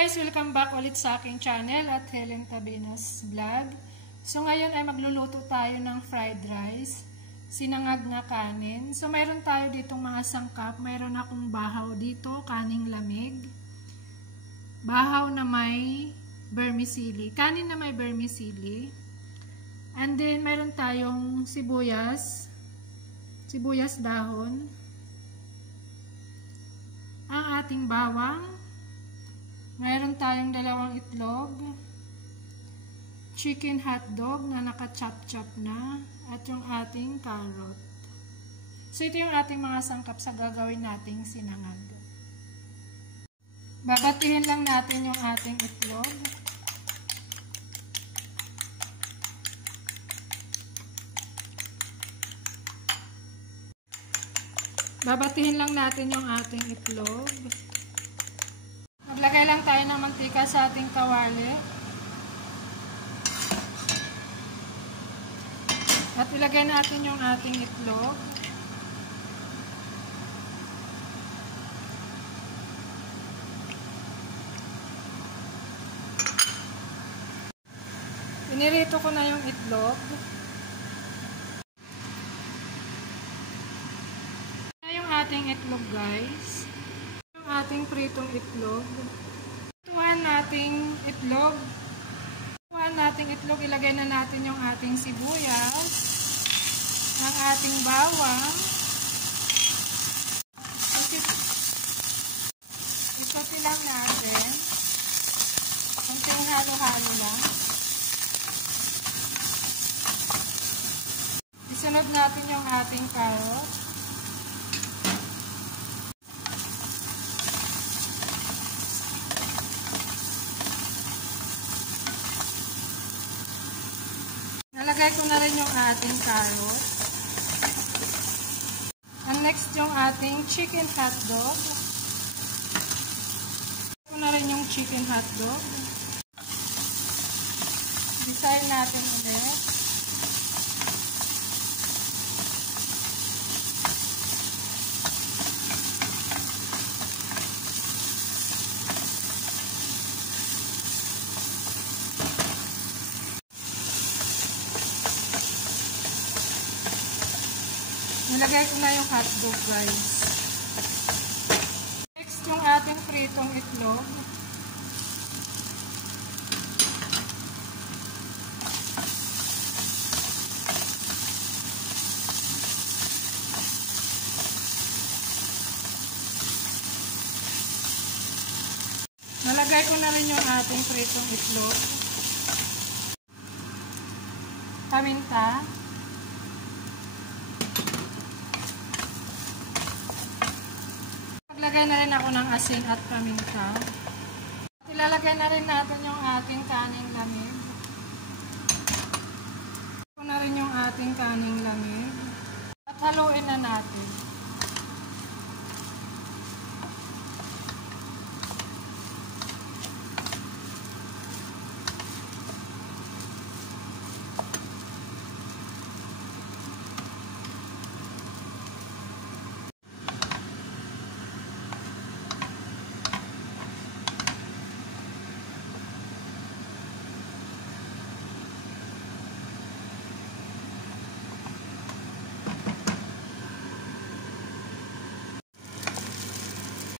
guys! Welcome back ulit sa aking channel at Helen Tabinas Vlog. So ngayon ay magluluto tayo ng fried rice, sinangag na kanin. So mayroon tayo ditong mga sangkap. Mayroon akong bahaw dito, kaning lamig. Bahaw na may vermicelli, kanin na may vermicelli. And then mayroon tayong sibuyas dahon. Ang ating bawang. Mayroon tayong 2 itlog, chicken hotdog na naka-chop-chop na, at yung ating carrot. So ito yung ating mga sangkap sa gagawin nating sinangag. Babatihin lang natin yung ating itlog. Babatihin lang natin yung ating itlog. Maglagay lang tayo ng mantika sa ating kawali. At ilagay natin yung ating itlog. Pinirito ko na yung itlog. Ito yung ating itlog, guys. Ating pritong itlog. Tuwan nating itlog. Ilagay na natin yung ating sibuyas, ang ating bawang. Isoti lang natin. Konting halo-halo lang. Isunod natin yung ating carrot. Nalagay ko na rin yung ating carrot. And next yung ating chicken hotdog. Nalagay ko na rin yung chicken hotdog. Design natin ulit. Nilagay ko na yung hotdog, guys. Next, yung ating pritong itlog. Nalagay ko na rin yung ating pritong itlog. Paminta. Maglagay na rin ako ng asin at paminta. Ilalagay na rin natin yung ating kaning lamig. Ito na rin yung ating kaning lamig. At haluin na natin.